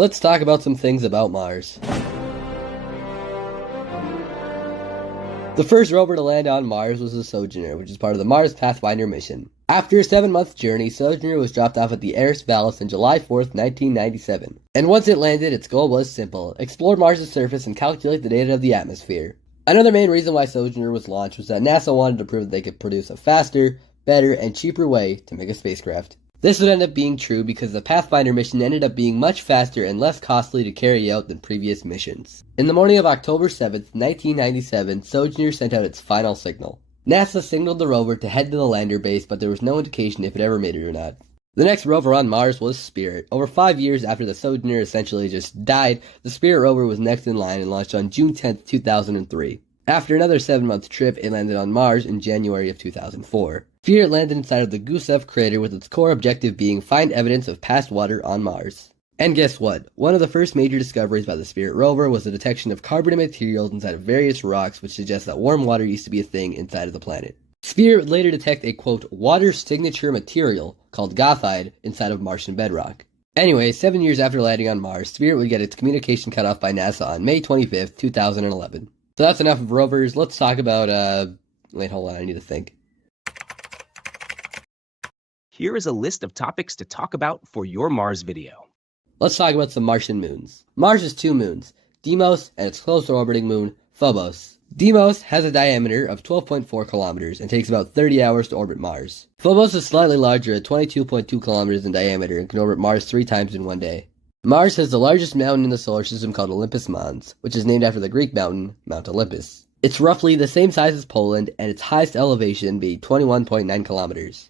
Let's talk about some things about Mars. The first rover to land on Mars was the Sojourner, which is part of the Mars Pathfinder mission. After a 7-month journey, Sojourner was dropped off at the Ares Vallis on July 4th, 1997. And once it landed, its goal was simple: explore Mars' surface and calculate the data of the atmosphere. Another main reason why Sojourner was launched was that NASA wanted to prove that they could produce a faster, better, and cheaper way to make a spacecraft. This would end up being true because the Pathfinder mission ended up being much faster and less costly to carry out than previous missions. In the morning of October 7th, 1997, Sojourner sent out its final signal. NASA signaled the rover to head to the lander base, but there was no indication if it ever made it or not. The next rover on Mars was Spirit. Over 5 years after the Sojourner essentially just died, the Spirit rover was next in line and launched on June 10th, 2003. After another 7-month trip, it landed on Mars in January of 2004. Spirit landed inside of the Gusev crater with its core objective being find evidence of past water on Mars. And guess what? One of the first major discoveries by the Spirit rover was the detection of carbonate materials inside of various rocks, which suggests that warm water used to be a thing inside of the planet. Spirit would later detect a, quote, water signature material called goethite inside of Martian bedrock. Anyway, 7 years after landing on Mars, Spirit would get its communication cut off by NASA on May 25th, 2011. So that's enough of rovers. Let's talk about, wait, hold on, I need to think. Here is a list of topics to talk about for your Mars video. Let's talk about some Martian moons. Mars has 2 moons, Deimos and its close orbiting moon, Phobos. Deimos has a diameter of 12.4 kilometers and takes about 30 hours to orbit Mars. Phobos is slightly larger at 22.2 kilometers in diameter and can orbit Mars 3 times in one day. Mars has the largest mountain in the solar system called Olympus Mons, which is named after the Greek mountain, Mount Olympus. It's roughly the same size as Poland, and its highest elevation being 21.9 kilometers.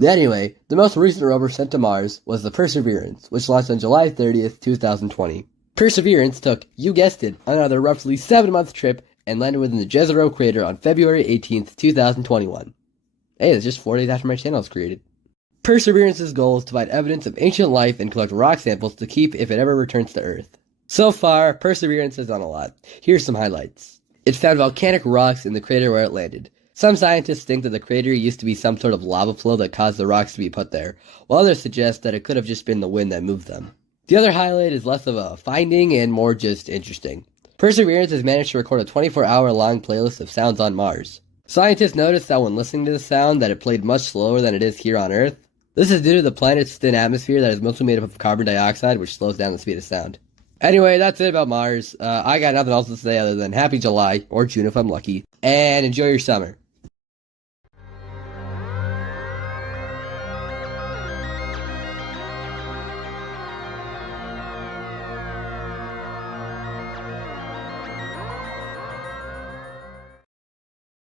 Anyway, the most recent rover sent to Mars was the Perseverance, which launched on July 30th, 2020. Perseverance took, you guessed it, another roughly 7-month trip and landed within the Jezero crater on February 18th, 2021. Hey, that's just 4 days after my channel was created. Perseverance's goal is to find evidence of ancient life and collect rock samples to keep if it ever returns to Earth. So far, Perseverance has done a lot. Here's some highlights. It found volcanic rocks in the crater where it landed. Some scientists think that the crater used to be some sort of lava flow that caused the rocks to be put there, while others suggest that it could have just been the wind that moved them. The other highlight is less of a finding and more just interesting. Perseverance has managed to record a 24-hour-long playlist of sounds on Mars. Scientists noticed that when listening to the sound that it played much slower than it is here on Earth. This is due to the planet's thin atmosphere that is mostly made up of carbon dioxide, which slows down the speed of sound. Anyway, that's it about Mars. I got nothing else to say other than happy July, or June if I'm lucky, and enjoy your summer.